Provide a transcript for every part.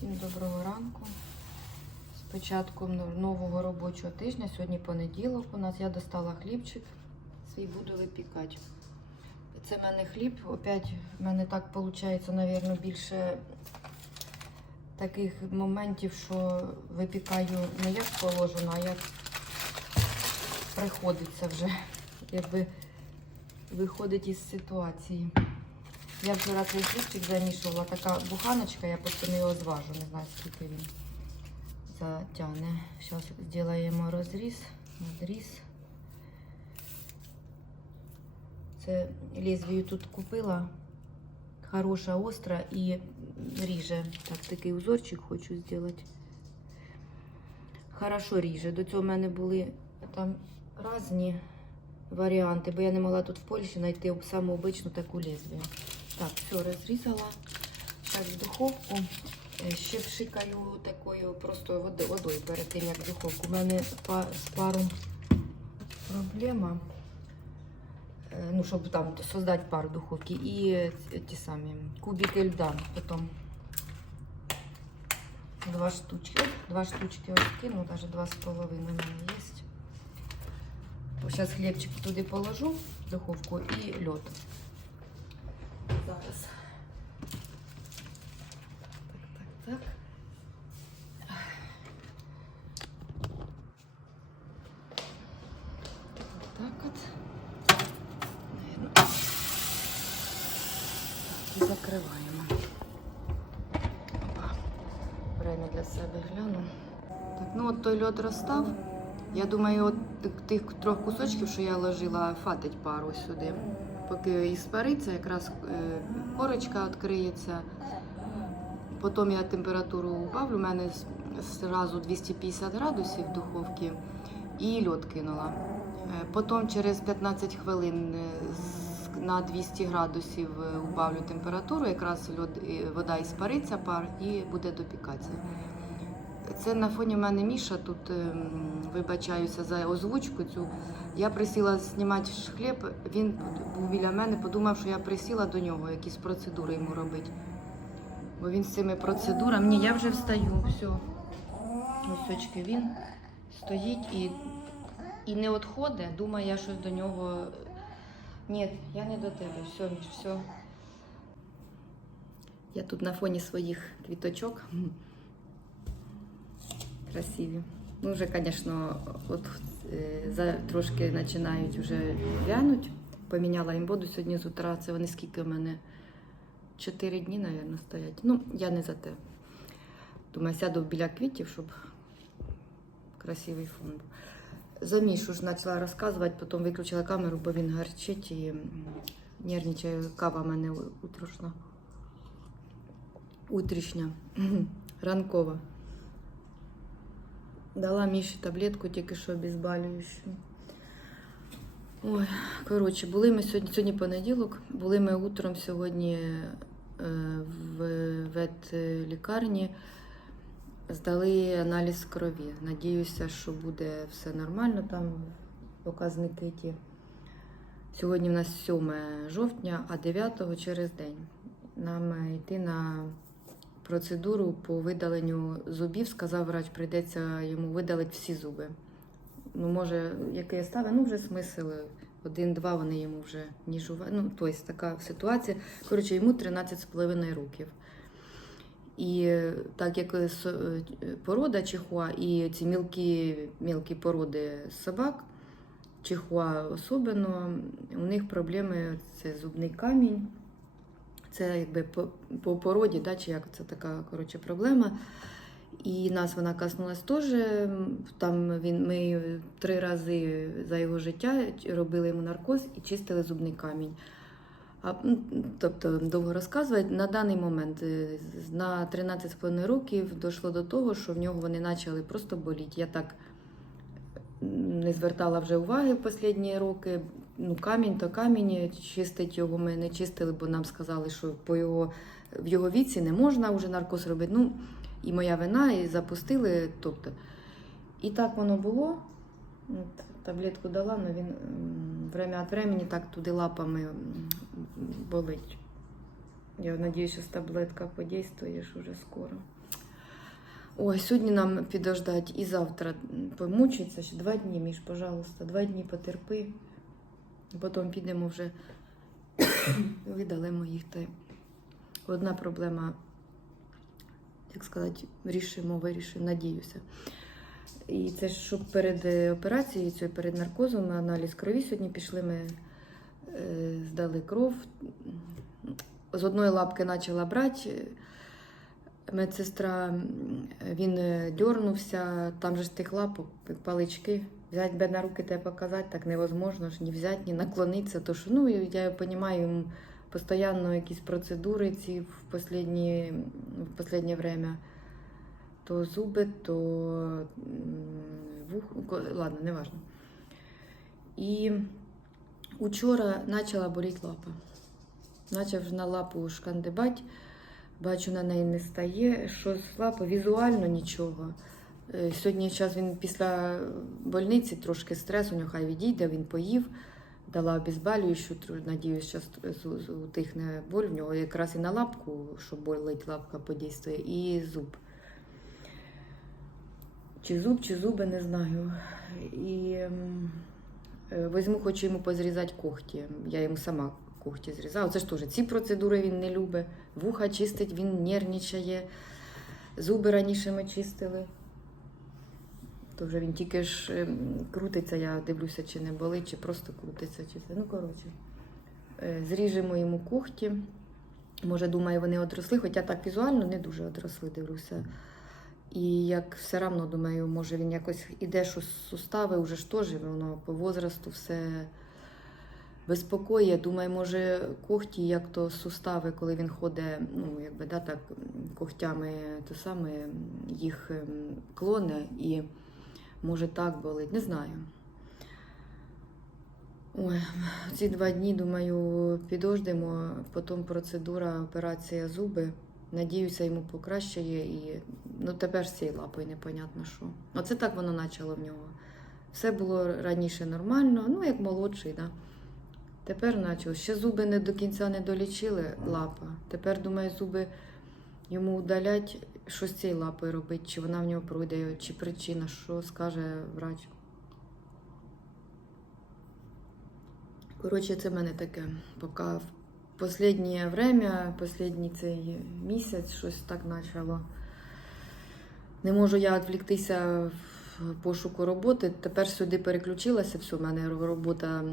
Всім доброго ранку. З початком нового робочого тижня. Сьогодні понеділок. У нас я достала хлібчик. Свій буду випікати. Це в мене хліб. Опять в мене так виходить, мабуть, більше таких моментів, що випікаю не як положено, а як приходиться вже. Якби виходить із ситуації. Я вчора цей хлібчик замішувала, така буханочка, я потім його зважу, не знаю скільки він затягне. Зараз зробимо розріз, надріз. Це лезвію тут купила. Хороша, остра і ріже. Так, такий узорчик хочу зробити. Хорошо ріже. До цього в мене були там різні варіанти, бо я не могла тут в Польщі знайти саму обичну таку лезвію. Так, все, розрізала. Зараз в духовку. Е, Ще вшикаю такою просто водою перед тим, як в духовку. У мене з паром проблема. Е, Ну, щоб там создати пар в духовці. І ті самі кубики льда. Потім два штучки. Два штучки ось кину, навіть два з половиною у мене є. Зараз хлібчик туди положу в духовку і льод. Зараз. Так, так, так. Так от. Так, І закриваємо. Опа. Время для себе гляну. Так, ну от той льод розстав. Я думаю, от тих- трьох кусочків, що я ложила, фатить пару сюди. Поки і спариться, якраз е, корочка відкриється. Потім я температуру убавлю, у мене зразу 250 градусів в духовці і льод кинула. Е, Потім через 15 хвилин е, на 200 градусів убавлю температуру, якраз льод, вода іспариться, пар і буде допікатися. Це на фоні мене Міша тут ем, вибачаюся за озвучку цю. Я присіла знімати хліб, він був біля мене, подумав, що я присіла до нього, якісь процедури йому робити. Бо він з цими процедурами. Ні, я вже встаю, все. Ось він стоїть і, і не відходить, думає, я щось до нього. Ні, я не до тебе, все, Міш, все. Я тут на фоні своїх квіточок. Красиві. Ну, вже, звісно, от е, за, трошки починають вже вянуть. Поміняла їм воду сьогодні з утра. Це вони скільки в мене? Чотири дні, мабуть, стоять. Ну, я не за те. Думаю, сяду біля квітів, щоб красивий фон був. Мішу ж почала розказувати, потім виключила камеру, бо він гарчить і нервничає. Кава в мене. Утрішня. Ранкова. Дала Міші таблетку тільки що обезболюючу. Ой, коротше, були ми сьогодні, сьогодні понеділок, були ми утром сьогодні е, в ветлікарні, здали аналіз крові. Надіюся, що буде все нормально, там показники ті. Сьогодні в нас 7 жовтня, а 9 через день. Нам йти на процедуру по видаленню зубів. Сказав врач, прийдеться йому видалити всі зуби. Ну, може, яке ставить, ну вже смисл. Один-два вони йому вже ніжувають. Ну, тобто така ситуація. Коротше, йому 13,5 років. І е, так як е, е, порода чихуа і ці мілкі, мілкі породи собак, чихуа особливо, у них проблеми це зубний камінь. Це якби по, по породі, да, чи як це така коротше, проблема. І нас вона коснулась теж. Там він, ми три рази за його життя робили йому наркоз і чистили зубний камінь. А, ну, тобто, довго розказувати, на даний момент е, на 13,5 років дійшло до того, що в нього вони почали просто боліти. Я так не звертала вже уваги в останні роки. Ну, камінь то камінь, чистить його ми не чистили, бо нам сказали, що по його, в його віці не можна вже наркоз робити. Ну, і моя вина, і запустили. Тобто. І так воно було. Таблетку дала, але він время від времени так туди лапами болить. Я сподіваюся, що таблетка подействує ж уже скоро. Ой, сьогодні нам підождать і завтра помучиться. Ще два дні, Міш, пожалуйста, два дні потерпи. Потім підемо вже видалимо їх. Та одна проблема, як сказати, рішимо, вирішимо, надіюся. І це ж щоб перед е, операцією, цією, перед наркозом, на аналіз крові сьогодні пішли, ми е, здали кров. З одної лапки почала брати. Медсестра, він е, дьорнувся, там же ж тих лапок, палички. Взяти себе на руки тебе показати так невозможно ж ні взяти, ні наклонитися. То що, ну, я розумію, постійно якісь процедури ці в останнє, в останнє время. То зуби, то вух, ладно, не важно. І учора почала боліти лапа. Вже на лапу шкандибать. Бачу, на неї не стає. Що з лапи? Візуально нічого. Е, Сьогодні час він після больниці трошки стрес, у нього хай відійде, він поїв, дала обезболюючу, тр- надіюсь, зараз утихне боль. В нього якраз і на лапку, що болить лапка подействує, і зуб. Чи зуб, чи зуби, не знаю. І ем, е, візьму, хочу йому позрізати когті. Я йому сама когті зрізала. Це ж теж ці процедури він не любить. Вуха чистить, він нервничає. Зуби раніше ми чистили. То вже він тільки ж ем, крутиться, я дивлюся, чи не болить, чи просто крутиться, чи це. Ну, коротше, Е, зріжемо йому когті. Може, думаю, вони одросли, хоча так візуально не дуже одросли, дивлюся. І як все одно думаю, може він якось іде, що сустави вже ж теж воно по возрасту все безпокоє. Думаю, може когті, як то сустави, коли він ходить, ну якби да, так когтями, то саме їх ем, клоне і може так болить. Не знаю. Ой, ці два дні, думаю, підождемо, потім процедура, операція зуби. Надіюся, йому покращає і ну тепер з цією лапою непонятно що. Оце так воно почало в нього. Все було раніше нормально, ну як молодший, да. Тепер почало. Ще зуби не до кінця не долічили лапа. Тепер, думаю, зуби йому удалять, що з цією лапою робити, чи вона в нього пройде, чи причина, що скаже врач. Коротше, це в мене таке. Поки в останнє время, останній цей місяць щось так почало. Не можу я відвліктися пошуку роботи. Тепер сюди переключилася. Все, в мене робота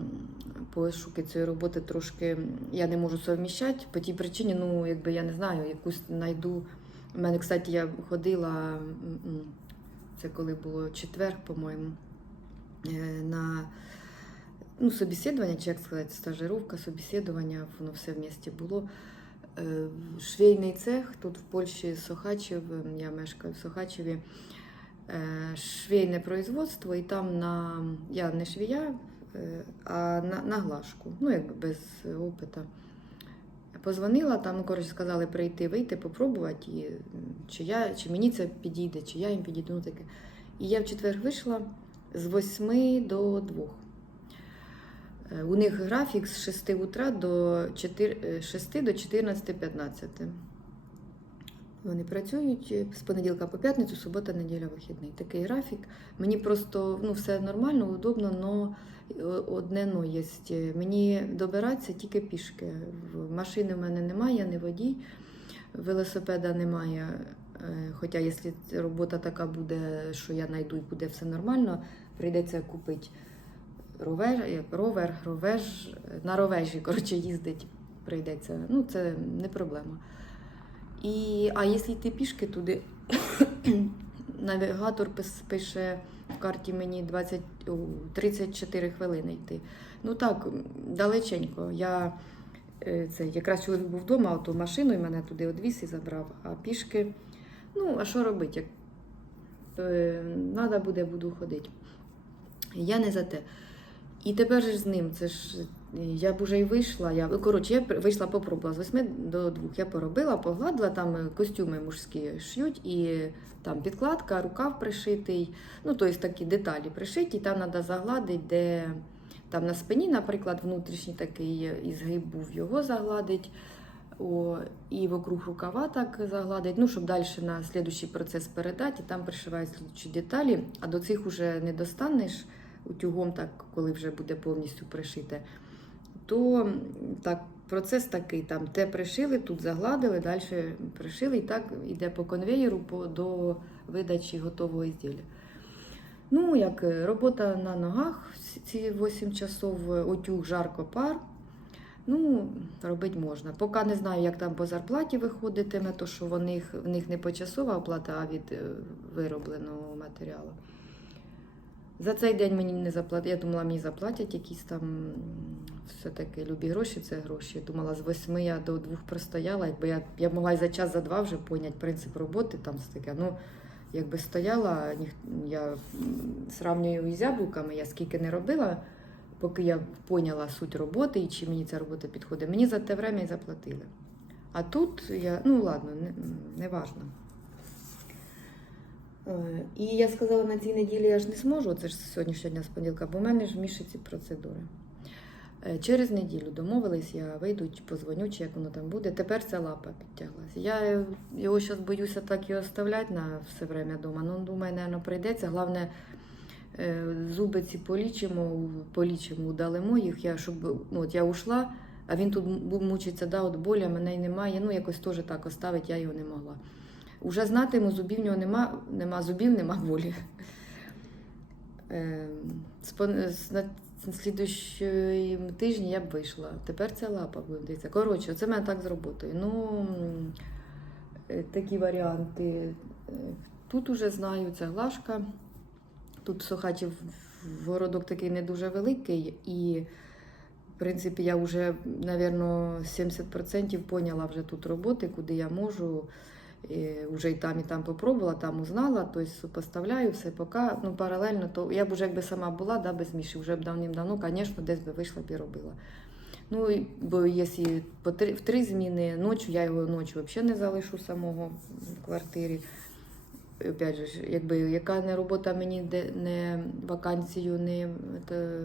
пошуки цієї роботи трошки я не можу совміщати. По тій причині, ну якби я не знаю, якусь знайду. У мене, кстати, я ходила, це коли було четвер, по-моєму, е, на ну, собеседування, чи як сказати, стажировка, собеседування, воно все в місті було. Е, Швейний цех тут в Польщі Сохачів, я мешкаю в Сохачеві. Е, Швейне производство, і там на я не швія, е, а на, на глажку, ну якби без опита. Позвонила там, коротше, сказали прийти, вийти, попробувати, і, чи, я, чи мені це підійде, чи я їм підійду. Ну, таке. І я в четвер вийшла з 8 до 2. Е, У них графік з 6 утра до 4, е, 6 до 14.15. Вони працюють е, з понеділка по п'ятницю, субота, неділя, вихідний. Такий графік. Мені просто ну, все нормально, удобно, але одне но є. Мені добиратися тільки пішки. Машини в мене немає, я не водій, велосипеда немає. Е, Хоча, якщо робота така буде, що я знайду і буде все нормально, прийдеться купити ровер, ровер, ровеж, на ровежі, коротше, їздить прийдеться. Ну, це не проблема. І, а якщо йти пішки туди, навігатор пише в карті мені 20, 34 хвилини йти. Ну так, далеченько. Я е, це, якраз чоловік був вдома, то машиною мене туди одвіз і забрав, а пішки. Ну, а що робити? Треба буде, буду ходити. Я не за те. І тепер ж з ним, це ж я б уже й вийшла. Я, коротше, я вийшла попробувала з 8 до 2. Я поробила, погладила, там е, костюми мужські шьють, і там підкладка, рукав пришитий, ну, тобто такі деталі пришиті, там треба загладити, де там на спині, наприклад, внутрішній такий ізгиб був, його загладить. О, і вокруг рукава так загладить, ну, щоб далі на слідуючий процес передати, і там пришивають слідчі деталі, а до цих уже не достанеш утюгом, так, коли вже буде повністю пришите. То так, процес такий: там те пришили, тут загладили, далі пришили, і так іде по конвеєру по, до видачі готового ізділля. Ну, як е, робота на ногах ці- ці 8 часов, е, утюг, жарко, пар. Ну, робити можна. Поки не знаю, як там по зарплаті виходитиме, то що в них, в них не почасова оплата, а від е, виробленого матеріалу. За цей день мені не заплатили. Я думала, мені заплатять якісь там все-таки любі гроші, це гроші. Думала, з восьми я до двох простояла. Якби я, я могла за час, за два вже поняти принцип роботи там все таке. Ну, якби стояла, я сравнюю із яблуками, я скільки не робила, поки я поняла суть роботи і чи мені ця робота підходить. Мені за те время і заплатили. А тут я, ну ладно, не, не важно. Е, І я сказала, на цій неділі я ж не зможу, це ж сьогоднішнього дня з понеділка, бо в мене ж мішаці процедури. Е, Через неділю домовились, я вийду, позвоню, чи як воно там буде. Тепер ця лапа підтяглася. Я його зараз боюся так і оставляти на все время вдома. Ну, думаю, напевно, прийдеться. Головне, е, зуби ці полічимо, полічимо, удалимо їх, я, щоб ну, от я ушла, а він тут мучиться, да, от боля, мене й немає. Ну, якось теж так оставити, я його не могла. Уже знатиму, зубів в нього нема, нема зубів, нема болі. Е, на на тижні я б вийшла. Тепер ця лапа буде дивитися. Коротше, це мене так з роботою. Ну, е, такі варіанти. Е, Тут уже знаю, це глажка. Тут в городок такий не дуже великий, і, в принципі, я вже, мабуть, 70% поняла вже тут роботи, куди я можу. Вже і там, і там попробувала, там узнала, тобто супоставляю все поки. Ну, паралельно, то я б вже якби сама була, да, без Міші, вже б давним-давно, звісно, десь би вийшла б і робила. Ну, бо якщо в три зміни ночі, я його ночі взагалі не залишу самого в квартирі. Опять же, якби яка не робота мені де не вакансію не, це,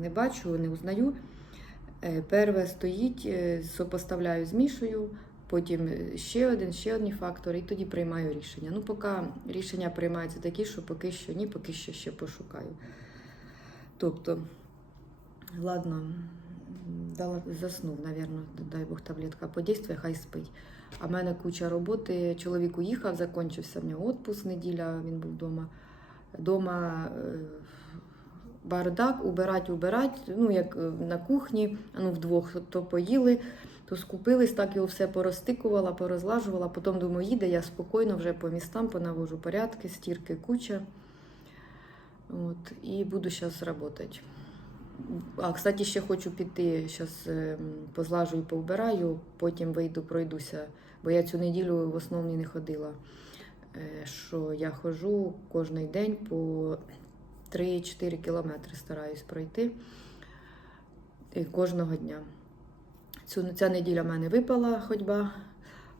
не бачу, не узнаю. Е, Перше стоїть, е, сопоставляю з Мішою, потім ще один, ще одні фактори, і тоді приймаю рішення. Ну, поки рішення приймаються такі, що поки що ні, поки що ще пошукаю. Тобто, ладно, заснув, напевно, дай Бог таблетка подействує, хай спить. А в мене куча роботи. Чоловік уїхав, закінчився в нього відпуск неділя, він був вдома. Дома е, бардак, убирать, убирать, ну як е, на кухні, ну вдвох то поїли, то скупились, так його все порозтикувала, порозлажувала. Потім думаю, їде, я спокійно вже по містам понавожу порядки, стірки, куча. От, і буду зараз працювати. А, кстати, ще хочу піти, зараз позлажу і повбираю, потім вийду, пройдуся, бо я цю неділю в основному не ходила. Е, Що я ходжу кожен день по 3-4 кілометри стараюсь пройти е, кожного дня. Цю, ця неділя в мене випала ходьба.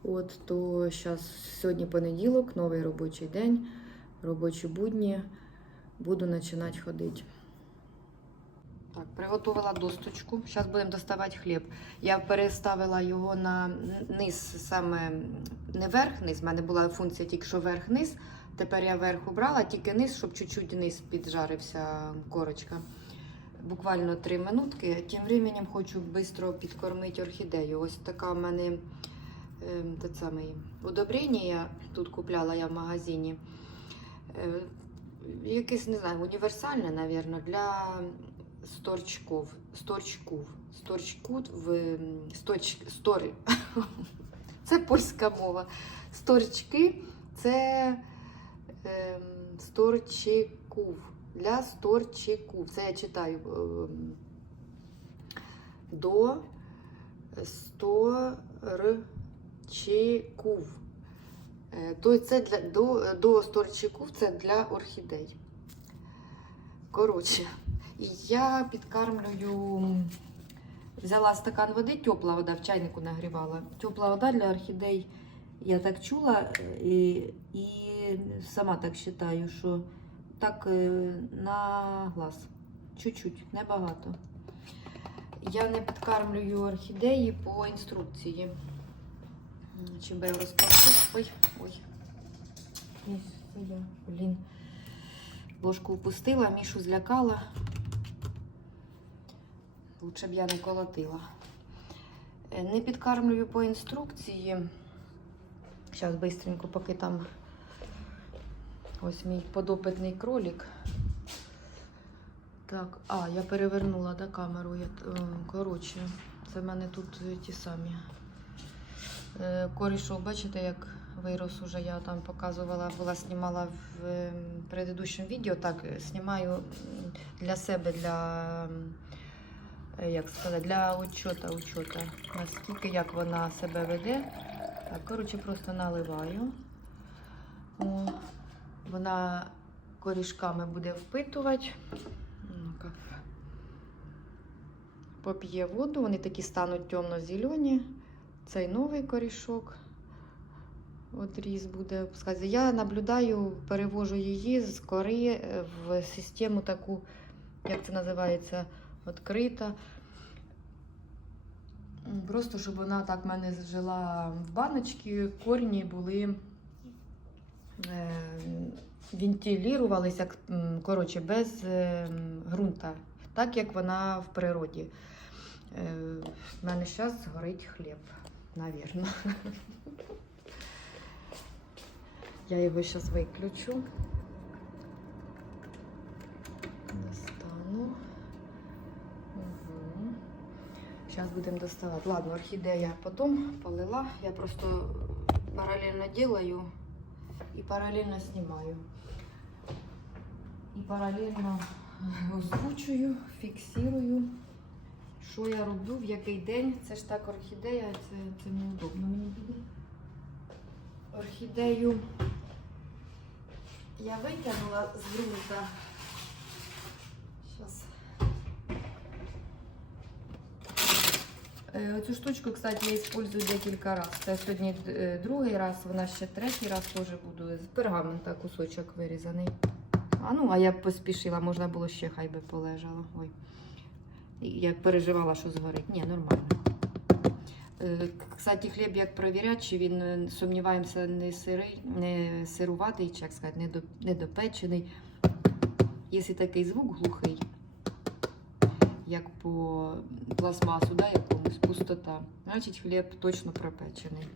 От, то зараз сьогодні понеділок, новий робочий день, робочі будні. Буду починати ходити. Так, приготувала досточку. Зараз будемо доставати хліб. Я переставила його на низ, саме не верх-низ. У мене була функція тільки що верх-низ. Тепер я верх убрала, тільки низ, щоб чуть-чуть низ піджарився корочка. Буквально 3 минутки. Тим временем хочу швидко підкормити орхідею. Ось така в мене е, те саме, удобрення я тут купляла я в магазині. Е, якесь, не знаю, універсальне, мабуть, для сторчков. Сторчків. Сторчкут в м, сточ, стор... Це польська мова. Сторчки це ем, сторчикув. Для сторчикув. Це я читаю ем, до сторчикув. Е, То це для до, до сторчикув це для орхідей. Коротше, я підкармлюю. Взяла стакан води, тепла вода в чайнику нагрівала. Тепла вода для орхідей. Я так чула е, і, і сама так вважаю, що так е, на глаз. Чуть-чуть, небагато. Я не підкармлюю орхідеї по інструкції. Чим би? Ой, ой. Блін. Ложку впустила, мішу злякала. Лучше б я не колотила. Е, Не підкармлюю по інструкції. Зараз швидко, поки там ось мій подопитний кролик. Так, а, я перевернула да, камеру. Я, е, коротше, це в мене тут е, ті самі. Е, Корішок, бачите, як вирос уже, я там показувала, була знімала в предыдущому відео. Так, знімаю для себе, для, як сказати, для учота, учота, наскільки як вона себе веде. Так, коротше, просто наливаю. О, вона корішками буде впитувати. Поп'є воду, вони такі стануть темно-зелені. Цей новий корішок. Одріз буде опускатися. Я наблюдаю, перевожу її з кори е, в систему таку, як це називається, відкрита. Просто щоб вона так в мене жила в баночці, корні були вентилірувалися, коротше, без е, ґрунта, так як вона в природі. Е, в мене зараз горить хліб, навірно. Я його зараз виключу. Достану. Зараз будемо доставати. Ладно, орхідея потім полила. Я просто паралельно делаю і паралельно знімаю. І паралельно озвучую, фіксую, що я роблю, в який день. Це ж так орхідея, це, це неудобно мені буде. Орхідею я витягнула з ґрунта. Е, Оцю штучку, кстати, я использую декілька разів. Це сьогодні е, другий раз, вона ще третій раз теж буду. З пергамента кусочок вирізаний. А ну, а я поспішила, можна було ще хай би полежало. Ой. І Я переживала, що згорить. Ні, нормально. Е, Кстати, хліб як провіряти, чи він сумніваємося, не сирий, не сируватий, чи як сказати, недопечений. Якщо такий звук глухий, як по пластмасу, да, якомусь пустота, значить хліб точно пропечений.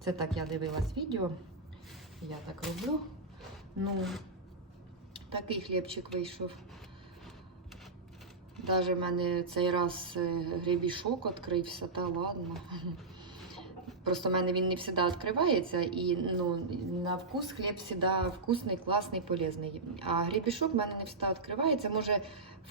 Це так я дивилась відео. Я так роблю. Ну, такий хлібчик вийшов. Даже в мене цей раз е, гребішок відкрився, та ладно. Просто в мене він не завжди відкривається, і ну, на вкус хліб завжди вкусний, класний, полезний. А гребішок в мене не завжди відкривається. Може,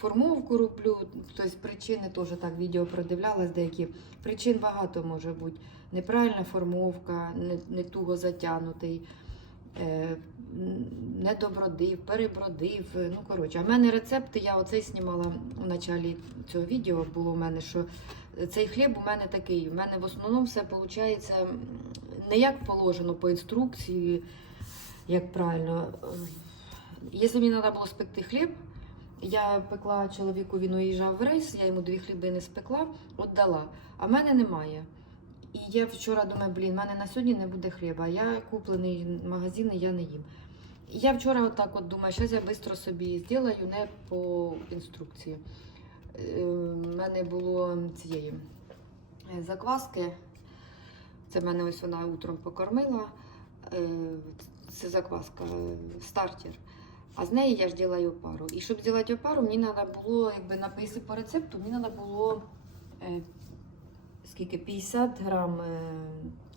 формовку роблю, тобто причини теж так відео продивлялась деякі. Причин багато може бути. Неправильна формовка, не, не туго затягнутий, е, не добродив, перебродив. е, Ну, коротше, а в мене рецепти, я оцей знімала у началі цього відео, було у мене, що цей хліб у мене такий. У мене в основному все виходить не як положено по інструкції, як правильно. Е, Якщо мені треба було спекти хліб, я пекла чоловіку, він уїжджав в рейс, я йому дві хліби спекла, віддала. А в мене немає. І я вчора думаю, блін, в мене на сьогодні не буде хліба. Я куплений магазин, я не їм. І я вчора отак от думаю, зараз я швидко собі зроблю не по інструкції. Е, У мене було цієї е, закваски. Це мене ось вона утром покормила. Е, Це закваска, е, стартер. А з неї я ж роблю опару. І щоб зробити опару, мені треба було, якби написати по рецепту, мені треба було е, скільки 50 грам е,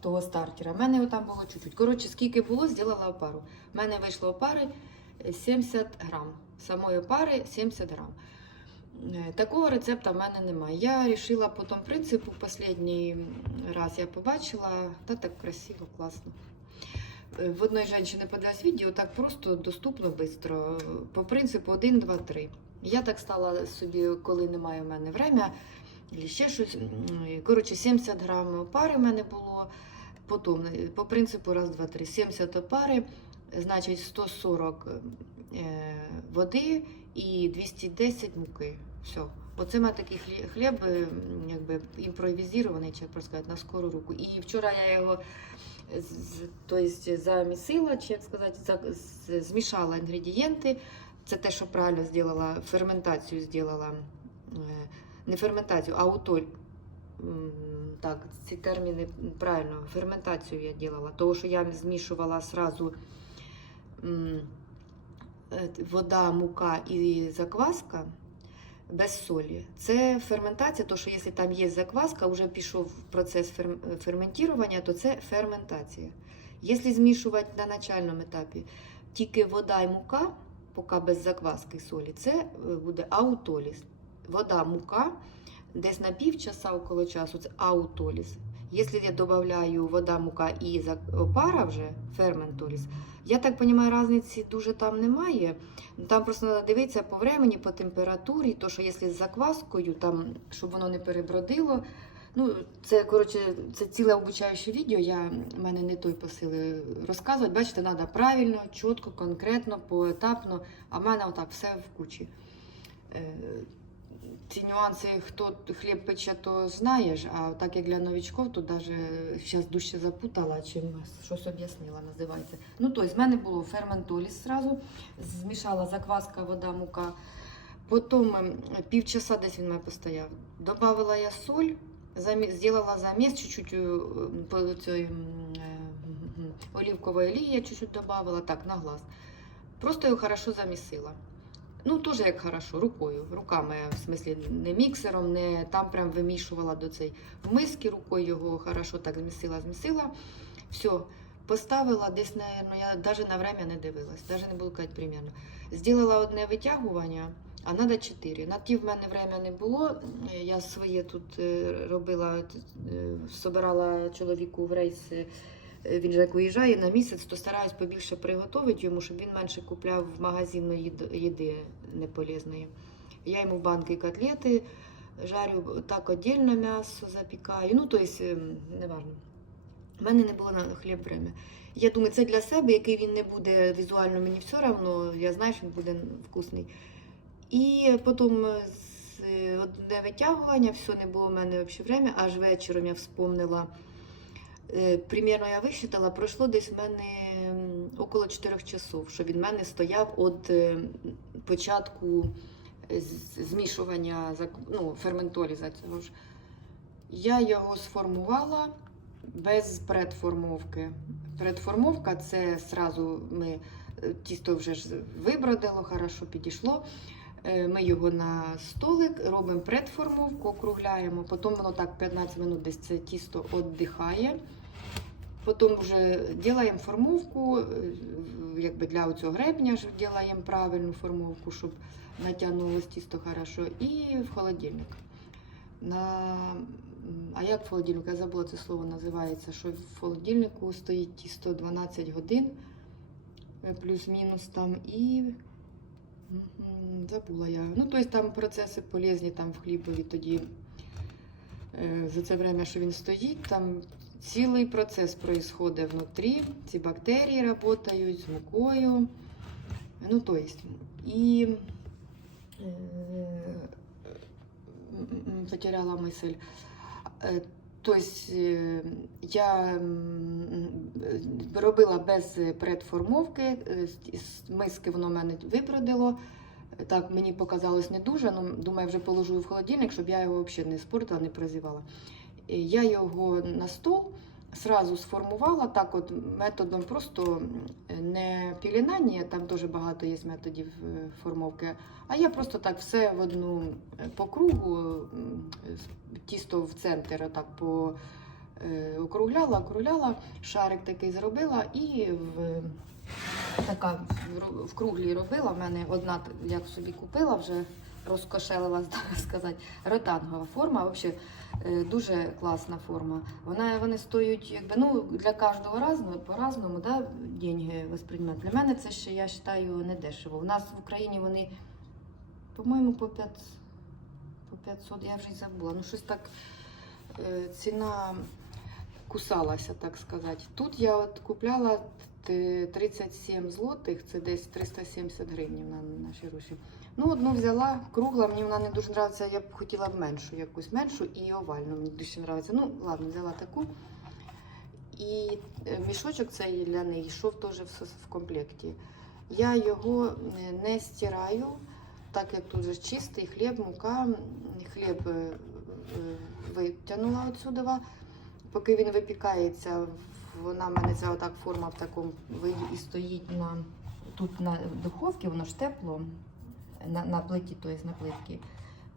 того стартера. У мене там було чуть-чуть. Коротше, скільки було, зробила опару. У мене вийшло опари е, 70 грам. Самої опари 70 грам. Е, Такого рецепта в мене немає. Я вирішила по тому принципу, останній раз я побачила, та так красиво, класно. Е, В одної жінки подивилась відео так просто, доступно, швидко. По принципу 1, 2, 3. Я так стала собі, коли немає в мене время, ще щось. Коротше, 70 грам опари в мене було. Потім, е, по принципу, раз, два, три. 70 опари, значить 140 е, води і 210 муки. Все. Оце має такий хлі- хліб, е, якби імпровізований, чи як просто сказати, на скору руку. І вчора я його то есть, замісила, чи як сказати, змішала інгредієнти. Це те, що правильно зробила, ферментацію зробила. Е, Не ферментацію, а утоль. Так, ці терміни правильно, ферментацію я робила. Тому що я змішувала сразу е, вода, мука і закваска без солі. Це ферментація, то що якщо там є закваска, вже пішов процес ферм- ферментування, то це ферментація. Якщо змішувати на начальному етапі тільки вода і мука, поки без закваски солі, це е, буде аутоліз. Вода, мука, десь на півчаса около часу це аутоліз. Якщо я додаю вода, мука і опара вже ферментоліз, я так розумію, різниці дуже там немає. Там просто треба дивитися по времені, по температурі, то що якщо з закваскою, там, щоб воно не перебродило. Ну, це коротше, це ціле обучаюче відео. Я в мене не той посили розказувати. Бачите, треба правильно, чітко, конкретно, поетапно. А в мене отак все в кучі. Е, Ці нюанси, хто хліб пече, то знаєш, а так як для новичків, то навіть зараз дужче запутала, чим щось об'яснила, називається. Ну, тобто, в мене було ферментоліз зразу, змішала закваска, вода, мука. Потім ем, півчаса десь він мене постояв. Добавила я соль, замі... зробила заміс, чуть-чуть е, м, е, м, олівкової олії я чуть-чуть добавила, так, на глаз. Просто його хорошо замісила. Ну, теж як хорошо, рукою, руками, в смислі, не міксером, не там прям вимішувала до цей. В миски рукою його хорошо так змісила, змісила. Все, поставила десь, наверно, я навіть на время не дивилась, навіть не буду казати примерно. Зробила одне витягування, а треба чотири. На ті в мене время не було. Я своє тут е, робила, е, собирала чоловіку в рейс. Е, Він же як виїжджає на місяць, то стараюсь побільше приготувати йому, щоб він менше купляв в магазинної їд- їди неполезної. Я йому банки котлети жарю, так отдельно м'ясо запікаю. Ну, тобто, не важно. У мене не було на хліб время. Я думаю, це для себе, який він не буде візуально мені все одно, я знаю, що він буде вкусний. І потім з- одне витягування, все не було в мене взагалі аж вечором я вспомнила. Е, Примірно я висчитала, пройшло десь в мене около 4 часов, що він мене стояв від е, початку е, змішування ну, ферментоліза цього ж. Я його сформувала без предформовки. Предформовка це сразу ми тісто вже ж вибродило, хорошо підійшло. Ми його на столик робимо предформовку, округляємо, потім воно так 15 минут десь це тісто віддихає. Потім вже робимо формовку, е, якби для цього гребня ж робимо правильну формовку, щоб натягнулося тісто хорошо, і в холодильник. На... А як в холодильнику? Я забула це слово називається, що в холодильнику стоїть тісто 12 годин, е, плюс-мінус там, і Забула я. Ну, тобто там процеси полезні там в хлібові тоді. е, За це время, що він стоїть, там цілий процес происходить внутрі. Ці бактерії працюють з мукою. Ну, то есть, і е, потеряла мысль. Е, Тобто е, я робила без предформовки, миски воно в мене вибродило. Так, мені показалось не дуже, ну думаю, вже положу в холодильник, щоб я його взагалі не спортила, не прозівала. Я його на стол сразу сформувала так, от методом просто не пілінання, там дуже багато є методів е, формовки, а я просто так все в одну е, по кругу, тісто в центр, отак по е, округляла, округляла, шарик такий зробила і в така в круглій робила. В мене одна як собі купила, вже розкошелила, сказати, ротангова форма. Взагалі дуже класна форма. Вона вони стоять, якби ну для кожного разного по-разному, да, деньги восприймати. Для мене це ще я вважаю не дешево. У нас в Україні вони, по-моєму, по 500, по 500, я вже й забула. Ну щось так е, ціна кусалася, так сказати. Тут я от купляла 37 злотих, це десь 370 гривень на наші гроші. Ну, одну взяла, кругла, мені вона не дуже подобається, я б хотіла меншу, якусь меншу і овальну. Мені дуже подобається. Ну, ладно, взяла таку. І е, мішочок цей ляний йшов теж в, комплекті. Я його не стираю, так як тут же чистий хліб, мука. Хліб е, е, витягнула отсюди. Поки він випікається, вона в мене ця отак форма в такому виді і стоїть на тут на духовці, воно ж тепло на, на плиті, тобто на плитці.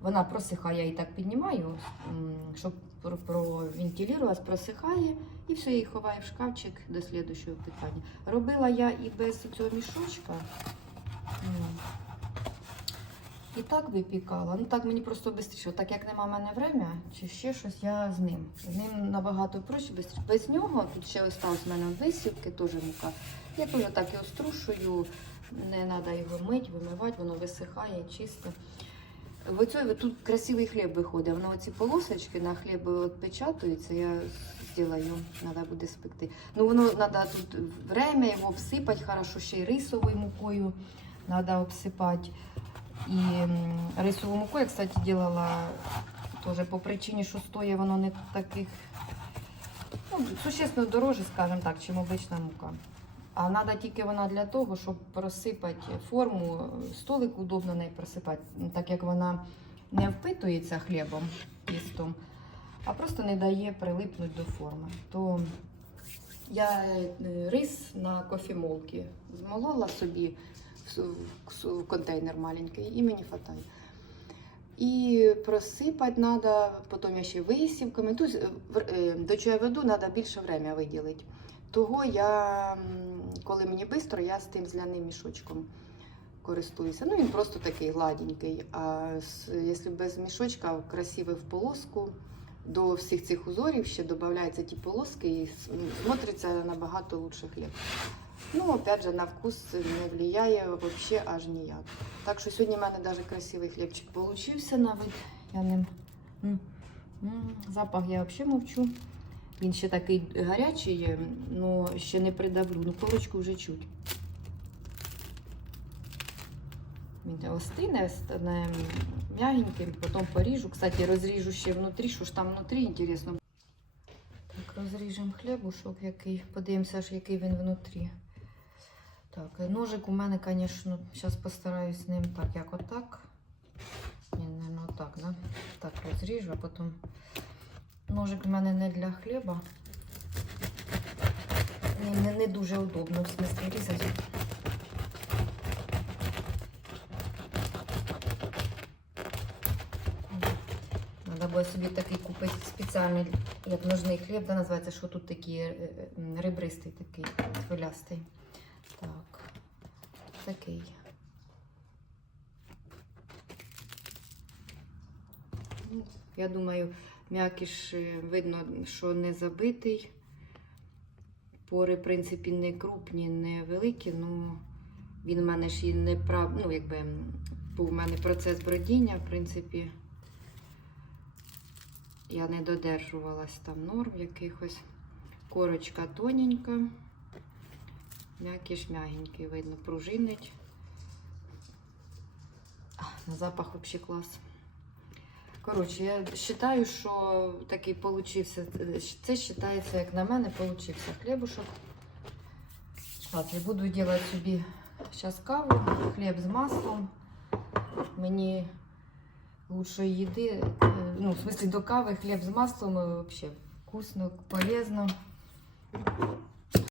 Вона просихає, я її так піднімаю, щоб про- провентилювалась, просихає, і все, її ховаю в шкафчик до слідчого питання. Робила я і без цього мішочка. І так випікала. Ну так мені просто швидше. Так як нема в мене время, чи ще щось, я з ним. З ним набагато проще. Без нього тут ще осталось в мене висівки, теж мука. Я теж так його струшую, не треба його мити, вимивати, воно висихає чисто. В оцій, тут красивий хліб виходить. Воно оці полосочки на хліб відпечатуються, я зроблю, треба буде спекти. Ну воно треба тут время його обсипати, хорошо ще й рисовою мукою треба обсипати. І рисову муку я, кстати, делала теж по причині, що стоїть воно не таких, ну, существенно дороже, скажімо так, чим обична мука. А треба тільки вона для того, щоб просипати форму, столик удобно нею просипати, так як вона не впитується хлібом тістом, а просто не дає прилипнути до форми. То я е, рис на кофемолці змолола собі в контейнер маленький, і мені вистачає. І просипати треба, потім я ще висівками. Тут, е, е, до чого я веду, треба більше время виділити. Того я, коли мені швидко, я з тим зляним мішочком користуюся. Ну, він просто такий гладенький. А якщо без мішочка, красивий в полоску, до всіх цих узорів ще додаються ті полоски і смотриться набагато лучше хліб. Ну, опять же, на вкус не влияє вообще аж ніяк. Так що сьогодні в мене навіть красивий хлібчик получився на вид. Я ним запах я взагалі мовчу. Він ще такий гарячий, але ще не придавлю. Ну, корочку вже чуть. Він остине, стане м'ягеньким, потім поріжу. Кстати, розріжу ще внутрі, що ж там внутрі, інтересно. Так, розріжемо хлібушок, який. Подивимося, ж, який він внутрі. Так, ножик у мене, звісно, зараз постараюсь ним так, як отак. Ні, не отак, да? Так розріжу, а потім. Ножик в мене не для хліба. Не, не, не дуже удобно, в смислі різати. Треба було собі такий купити спеціальний, як ножний хліб, да, називається, що тут такий е, е, ребристий такий, хвилястий. Так, такий. Я думаю, м'якіш е, видно, що не забитий. Пори, в принципі, не крупні, не великі, ну він у мене ж і не прав, ну, якби був у мене процес бродіння, в принципі. Я не додержувалась там норм якихось. Корочка тоненька. М'якіш м'ягенький, видно, пружинить. На запах взагалі клас. Коротше, я вважаю, що такий получився. Це вважається, як на мене, получився хлібушок. Я буду робити собі зараз каву, хліб з маслом. Мені лучшої їди, е, ну, в смысле до кави, хліб з маслом, е, вообще вкусно, полезно.